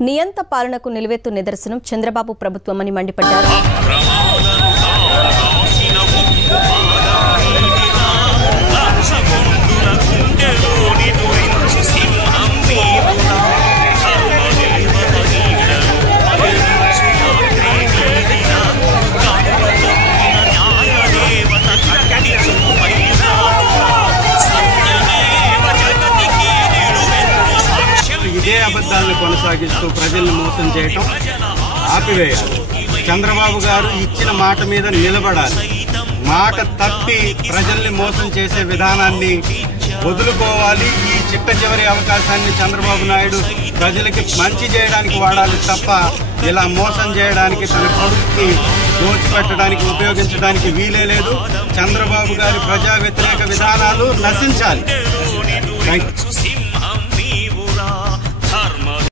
నియంత పాలనకు నిలువెత్తు నిదర్శనం చంద్రబాబు ప్రభుత్వమని మండిపడ్డారు. ఇదే అబద్ధాలను కొనసాగిస్తూ ప్రజల్ని మోసం చేయటం ఆపివేయాలి. చంద్రబాబు గారు ఇచ్చిన మాట మీద నిలబడాలి. మాట తప్పి ప్రజల్ని మోసం చేసే విధానాన్ని వదులుకోవాలి. ఈ చిట్ట చివరి అవకాశాన్ని చంద్రబాబు నాయుడు ప్రజలకి మంచి చేయడానికి వాడాలి తప్ప ఇలా మోసం చేయడానికి, తన కొడుక్కి దోచిపెట్టడానికి ఉపయోగించడానికి వీలే లేదు. చంద్రబాబు గారి ప్రజా వ్యతిరేక విధానాలు నశించాలి. Thank you.